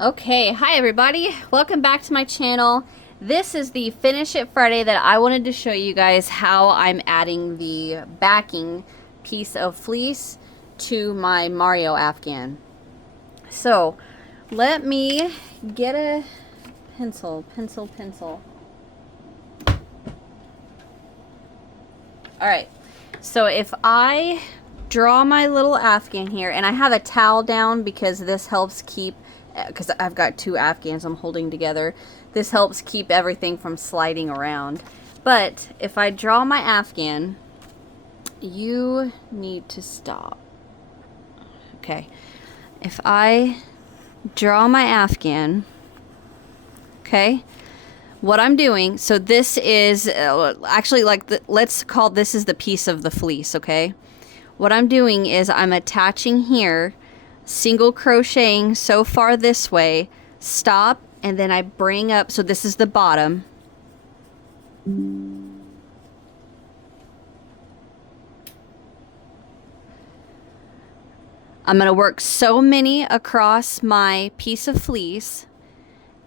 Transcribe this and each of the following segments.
Okay, hi everybody. Welcome back to my channel. This is the Finish It Friday that I wanted to show you guys how I'm adding the backing piece of fleece to my Mario Afghan. So, let me get a pencil. Alright, so if I draw my little Afghan here, and I have a towel down because this helps keep, because I've got two Afghans I'm holding together, this helps keep everything from sliding around. But if I draw my Afghan, you need to stop. Okay, if I draw my Afghan, okay, what I'm doing, so this is actually let's call this is the piece of the fleece, okay? What I'm doing is I'm attaching here, single crocheting so far this way, stop, and then I bring up, so this is the bottom. I'm going to work so many across my piece of fleece,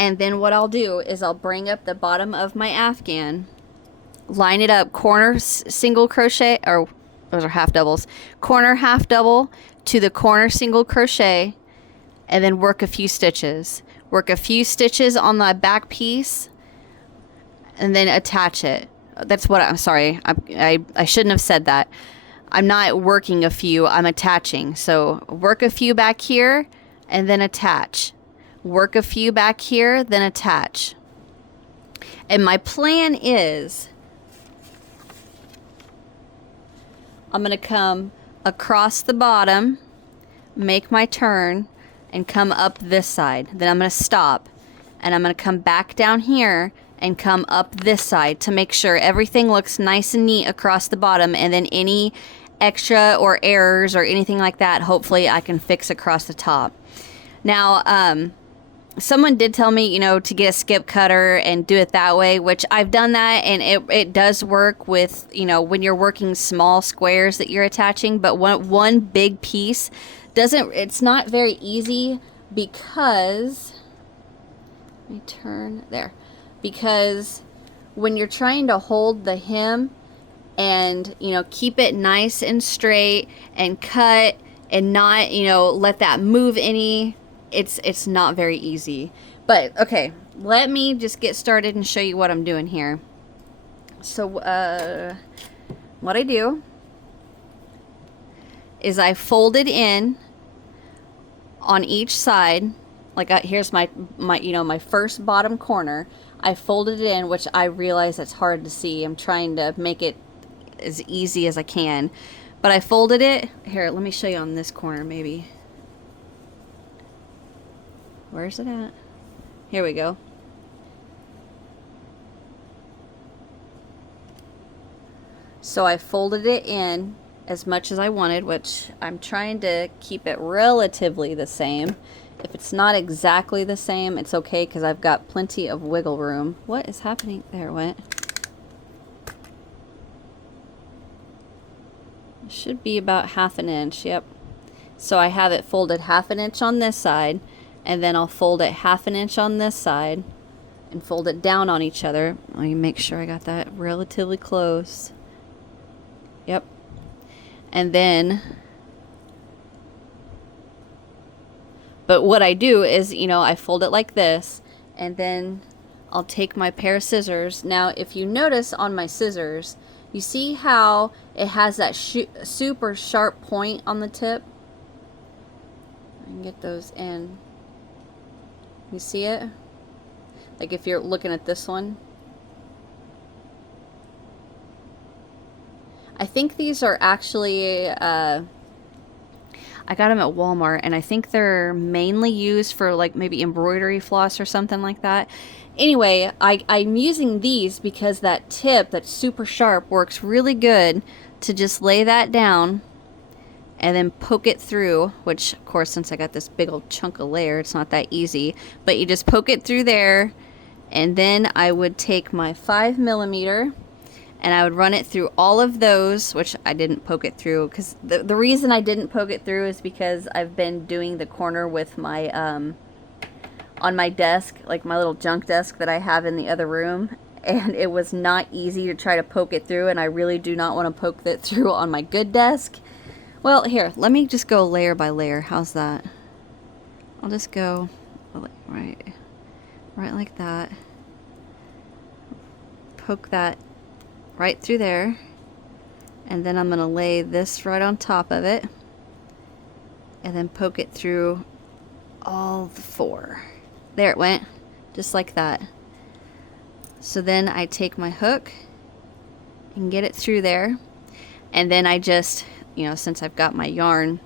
and then what I'll do is I'll bring up the bottom of my Afghan, line it up, corner single crochet, or those are half doubles, corner half double to the corner single crochet, and then work a few stitches. Work a few stitches on the back piece, and then attach it. That's what I'm sorry. I shouldn't have said that. I'm not working a few, I'm attaching. So work a few back here, and then attach. Work a few back here, then attach. And my plan is I'm going to come across the bottom, make my turn, and come up this side. Then I'm going to stop, and I'm going to come back down here and come up this side to make sure everything looks nice and neat across the bottom, and then any extra or errors or anything like that, hopefully I can fix across the top. Now, someone did tell me, to get a skip cutter and do it that way, which I've done that, and it does work with, when you're working small squares that you're attaching, but one big piece it's not very easy because, let me turn there, because when you're trying to hold the hem and, keep it nice and straight and cut and not, let that move any, it's not very easy. But okay, let me just get started and show you what I'm doing here. So what I do is I fold it in on each side, like here's my my first bottom corner. I folded it in, which I realize it's hard to see. I'm trying to make it as easy as I can, but I folded it here. Let me show you on this corner, maybe. Where's it at? Here we go. So I folded it in as much as I wanted, which I'm trying to keep it relatively the same. If it's not exactly the same, it's okay, because I've got plenty of wiggle room. What is happening? There it went. It should be about 1/2 inch. Yep. So I have it folded 1/2 inch on this side, and then I'll fold it 1/2 inch on this side and fold it down on each other. Let me make sure I got that relatively close. Yep. And then, but what I do is, I fold it like this, and then I'll take my pair of scissors. Now, if you notice on my scissors, you see how it has that super sharp point on the tip? I can get those in. You see it? Like if you're looking at this one. I think these are actually, I got them at Walmart, and I think they're mainly used for like maybe embroidery floss or something like that. Anyway, I'm using these because that tip that's super sharp works really good to just lay that down and then poke it through, which of course, since I got this big old chunk of layer, it's not that easy, but you just poke it through there, and then I would take my 5mm and I would run it through all of those, which I didn't poke it through, because the reason I didn't poke it through is because I've been doing the corner with my on my desk, like my little junk desk that I have in the other room, and it was not easy to try to poke it through, and I really do not want to poke it through on my good desk. Well, here, let me just go layer by layer. How's that? I'll just go right like that. Poke that right through there. And then I'm going to lay this right on top of it. And then poke it through all the 4. There it went. Just like that. So then I take my hook and get it through there. And then I just, you know, since I've got my yarn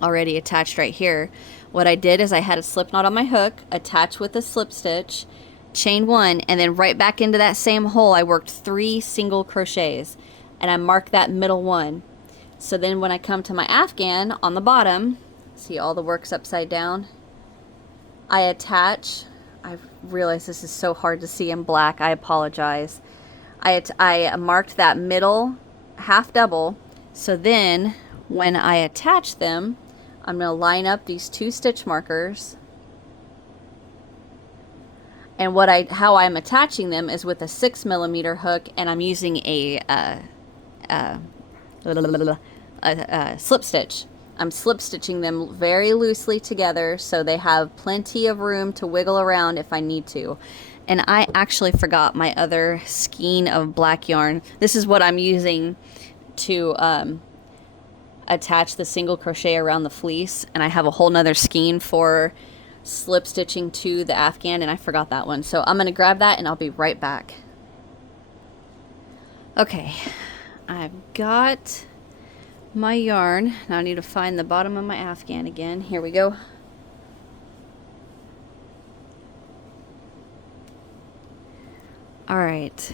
already attached right here, what I did is I had a slip knot on my hook, attached with a slip stitch, chain 1, and then right back into that same hole I worked 3 single crochets, and I marked that middle one. So then when I come to my Afghan on the bottom, see all the work's upside down, I attach, I realize this is so hard to see in black, I apologize. I marked that middle half double, so then when I attach them, I'm going to line up these 2 stitch markers, and how I'm attaching them is with a 6mm hook, and I'm using a slip stitch. I'm slip stitching them very loosely together so they have plenty of room to wiggle around if I need to. And I actually forgot my other skein of black yarn. This is what I'm using to attach the single crochet around the fleece, and I have a whole nother skein for slip stitching to the Afghan, and I forgot that one. So I'm going to grab that and I'll be right back. Okay, I've got my yarn. Now I need to find the bottom of my Afghan again. Here we go. Alright,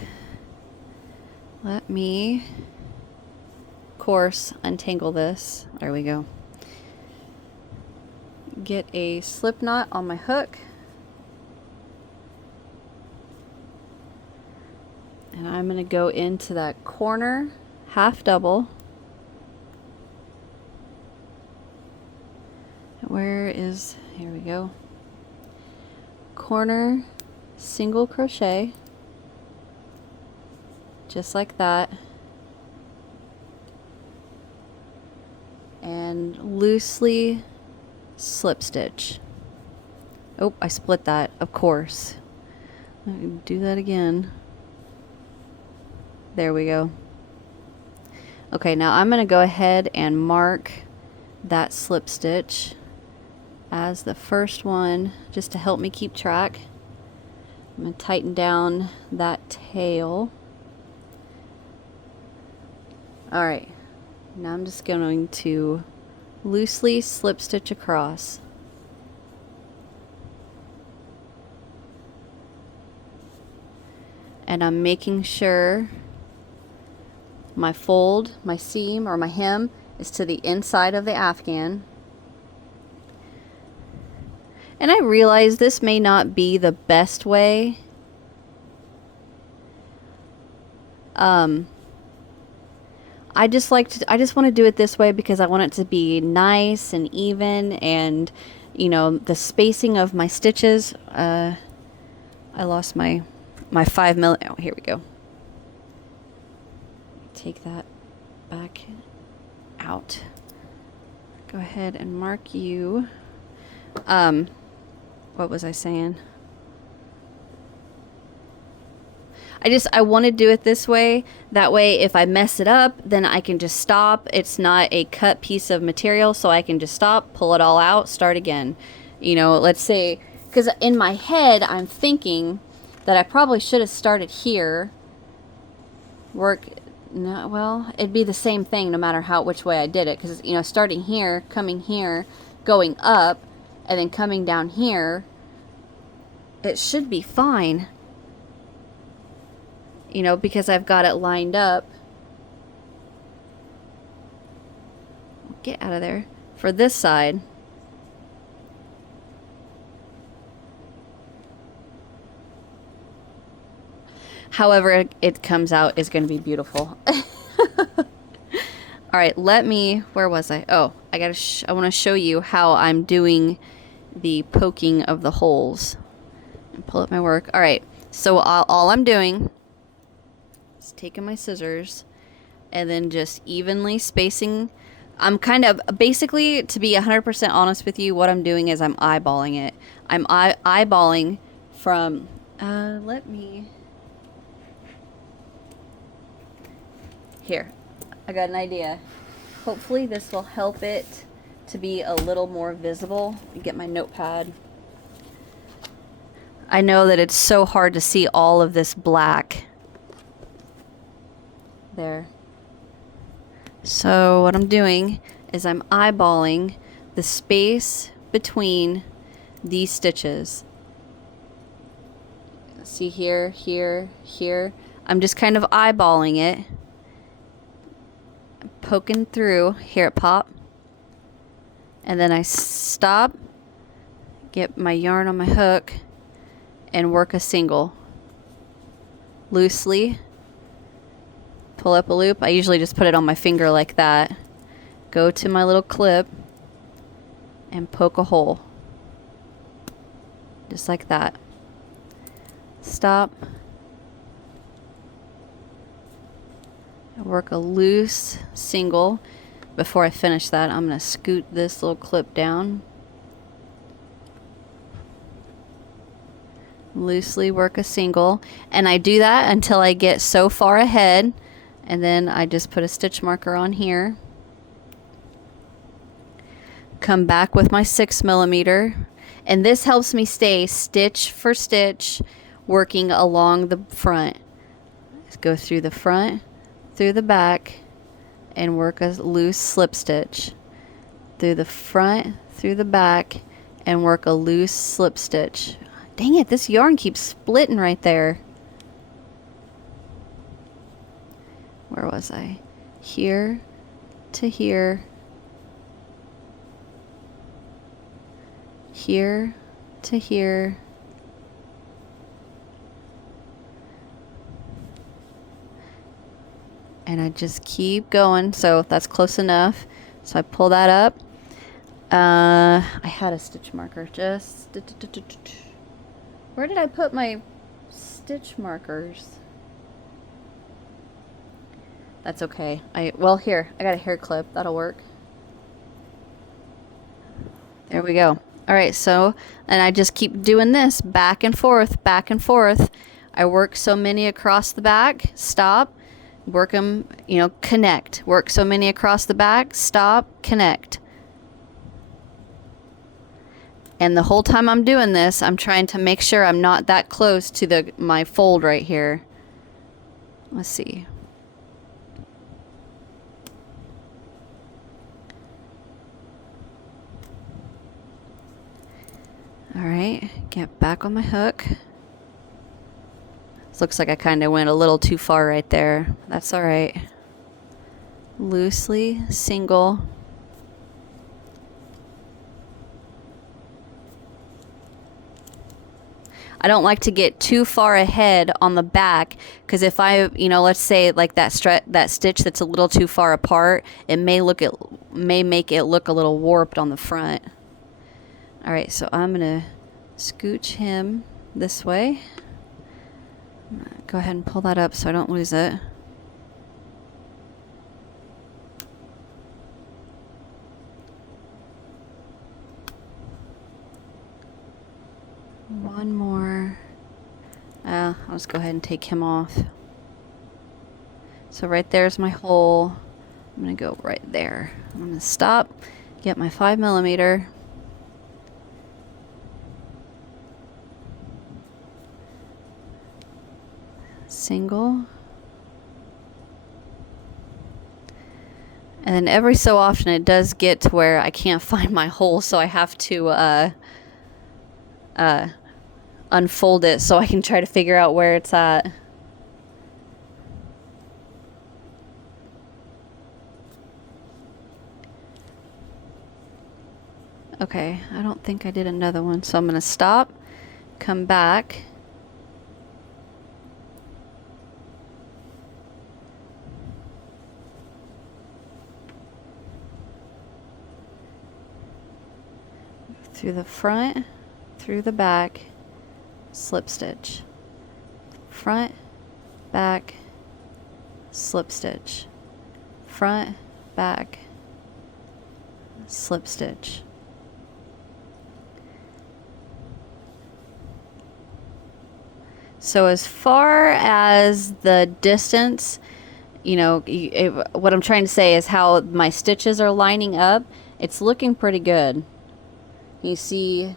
let me, of course, untangle this. There we go. Get a slip knot on my hook, and I'm going to go into that corner half double. Where is, here we go, corner single crochet, just like that, and loosely slip stitch. Oh, I split that, of course. Let me do that again. There we go. Okay, now I'm going to go ahead and mark that slip stitch as the first one, just to help me keep track. I'm going to tighten down that tail. Alright, now I'm just going to loosely slip stitch across. And I'm making sure my fold, my seam, or my hem is to the inside of the Afghan. And I realize this may not be the best way. I just want to do it this way because I want it to be nice and even, and you know, the spacing of my stitches. I lost my 5mm. Oh, here we go. Take that back out. Go ahead and mark you. What was I saying? I want to do it this way. That way, if I mess it up, then I can just stop. It's not a cut piece of material, so I can just stop, pull it all out, start again. You know, let's say, because in my head, I'm thinking that I probably should have started here. No, well, it'd be the same thing no matter which way I did it. Because, you know, starting here, coming here, going up, and then coming down here, it should be fine. You know, because I've got it lined up. Get out of there. For this side. However it comes out is going to be beautiful. Alright, where was I? Oh, I want to show you how I'm doing the poking of the holes. Pull up my work. All right, so all I'm doing is taking my scissors and then just evenly spacing. I'm kind of, basically, to be 100% honest with you, what I'm doing is I'm eyeballing it. I'm eyeballing from, let me, here, I got an idea. Hopefully this will help it to be a little more visible. Let me get my notepad. I know that it's so hard to see all of this black. There. So what I'm doing is I'm eyeballing the space between these stitches. See here, here, here. I'm just kind of eyeballing it. Poking through. Here it pop. And then I stop, get my yarn on my hook, and work a single. Loosely. Pull up a loop. I usually just put it on my finger like that. Go to my little clip and poke a hole. Just like that. Stop. Work a loose single. Before I finish that, I'm going to scoot this little clip down. Loosely work a single. And I do that until I get so far ahead. And then I just put a stitch marker on here. Come back with my 6mm. And this helps me stay stitch for stitch, working along the front. Just go through the front, through the back, and work a loose slip stitch. Through the front, through the back, and work a loose slip stitch. Dang it, this yarn keeps splitting right there. Where was I? Here to here. Here to here. And I just keep going. So that's close enough. So I pull that up. I had a stitch marker. Just... Where did I put my stitch markers? That's okay. Well, here, I got a hair clip. That'll work. There we go. All right, so, and I just keep doing this back and forth, back and forth. I work so many across the back, stop, work them, you know, connect. Work so many across the back, stop, connect. And the whole time I'm doing this, I'm trying to make sure I'm not that close to my fold right here. Let's see. All right, get back on my hook. This looks like I kind of went a little too far right there. That's all right. Loosely single. I don't like to get too far ahead on the back, because if I, you know, let's say like that stitch that's a little too far apart, it may make it look a little warped on the front. All right, so I'm gonna scooch him this way. Go ahead and pull that up so I don't lose it. One more. I'll just go ahead and take him off. So right there's my hole. I'm gonna go right there. I'm gonna stop, get my 5mm. Single. And then every so often it does get to where I can't find my hole, so I have to unfold it so I can try to figure out where it's at. Okay, I don't think I did another one, so I'm gonna stop, come back. through the front, through the back, slip stitch, front, back, slip stitch, front, back, slip stitch. So as far as the distance, you know, what I'm trying to say is how my stitches are lining up. It's looking pretty good. You see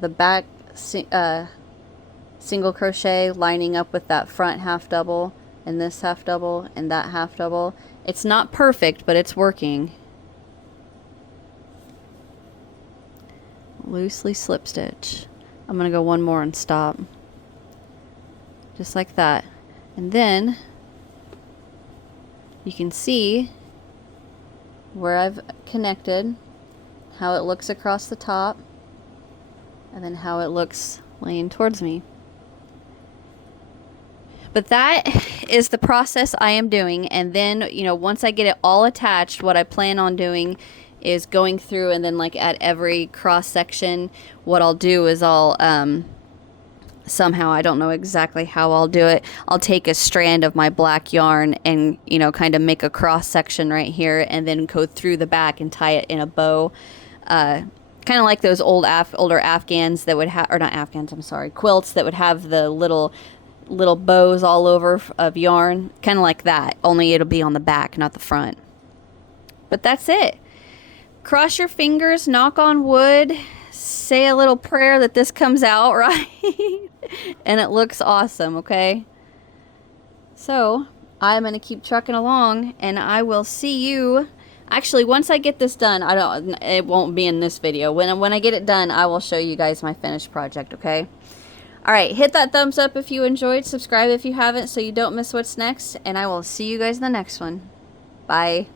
the back single crochet lining up with that front half double and this half double and that half double. It's not perfect, but it's working. Loosely slip stitch. I'm gonna go one more and stop. Just like that. And then you can see where I've connected, how it looks across the top, and then how it looks laying towards me. But that is the process I am doing. And then, you know, once I get it all attached, what I plan on doing is going through and then like at every cross section, what I'll do is I'll somehow, I don't know exactly how I'll do it, I'll take a strand of my black yarn and, you know, kind of make a cross section right here and then go through the back and tie it in a bow, kind of like those older Afghans that would have, or not Afghans, I'm sorry, quilts that would have the little bows all over of yarn, kind of like that, only it'll be on the back, not the front. But that's it. Cross your fingers, knock on wood, say a little prayer that this comes out right, and it looks awesome, okay? So, I'm going to keep trucking along, and I will see you. Actually, once I get this done, it won't be in this video. When I get it done, I will show you guys my finished project, okay? Alright, hit that thumbs up if you enjoyed, subscribe if you haven't so you don't miss what's next, and I will see you guys in the next one. Bye.